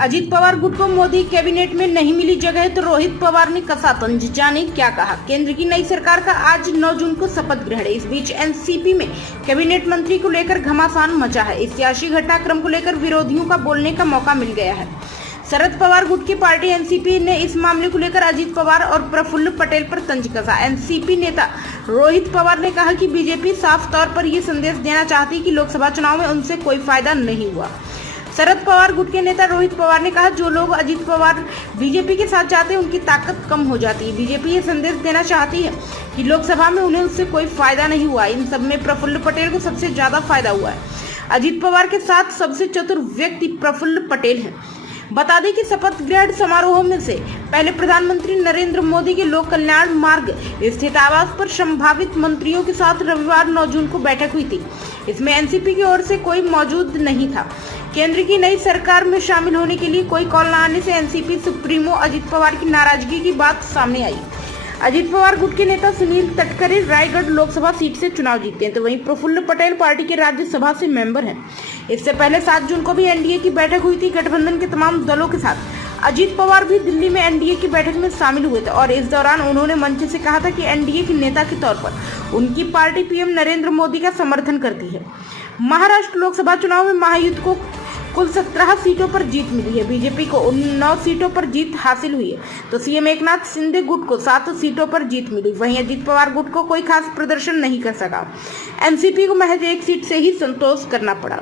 अजीत पवार गुट को मोदी कैबिनेट में नहीं मिली जगह तो रोहित पवार ने कसा तंज। जाने क्या कहा। केंद्र की नई सरकार का आज 9 जून को शपथ ग्रहण है। इस बीच एनसीपी में कैबिनेट मंत्री को लेकर घमासान मचा है। इस सियासी घटनाक्रम को लेकर विरोधियों का बोलने का मौका मिल गया है। शरद पवार गुट की पार्टी एनसीपी ने इस मामले को लेकर अजीत पवार और प्रफुल्ल पटेल पर तंज कसा। एनसीपी नेता रोहित पवार ने कहा कि बीजेपी साफ तौर पर यह संदेश देना चाहती है कि लोकसभा चुनाव में उनसे कोई फायदा नहीं हुआ। शरद पवार गुट के नेता रोहित पवार ने कहा, जो लोग अजीत पवार बीजेपी के साथ जाते हैं उनकी ताकत कम हो जाती है। बीजेपी ये संदेश देना चाहती है कि लोकसभा में उन्हें उससे कोई फायदा नहीं हुआ। इन सब में प्रफुल्ल पटेल को सबसे ज्यादा फायदा हुआ है। अजीत पवार के साथ सबसे चतुर व्यक्ति प्रफुल्ल पटेल है। बता दें कि शपथ ग्रहण समारोह में से पहले प्रधानमंत्री नरेंद्र मोदी के लोक कल्याण मार्ग स्थित आवास पर संभावित मंत्रियों के साथ रविवार 9 जून को बैठक हुई थी। इसमें एनसीपी की ओर से कोई मौजूद नहीं था। केंद्र की नई सरकार में शामिल होने के लिए कोई कॉल न आने से एनसीपी सुप्रीमो अजीत पवार की नाराजगी की बात सामने आई। अजीत पवार गुट के नेता सुनील तटकरे रायगढ़ लोकसभा सीट से चुनाव जीते हैं, तो वहीं प्रफुल्ल पटेल पार्टी के राज्यसभा से मेंबर हैं। इससे पहले 7 जून को भी एनडीए की बैठक हुई थी गठबंधन के तमाम दलों के साथ। अजीत पवार भी दिल्ली में एनडीए की बैठक में शामिल हुए थे और इस दौरान उन्होंने मंच से कहा था कि एनडीए के नेता के तौर पर उनकी पार्टी पीएम नरेंद्र मोदी का समर्थन करती है। महाराष्ट्र लोकसभा चुनाव में महायुद्ध को कुल 17 सीटों पर जीत मिली है। बीजेपी को 9 सीटों पर जीत हासिल हुई है, तो सीएम एकनाथ शिंदे गुट को 7 सीटों पर जीत मिली। वहीं अजीत पवार गुट को कोई खास प्रदर्शन नहीं कर सका। एनसीपी को महज 1 सीट से ही संतोष करना पड़ा।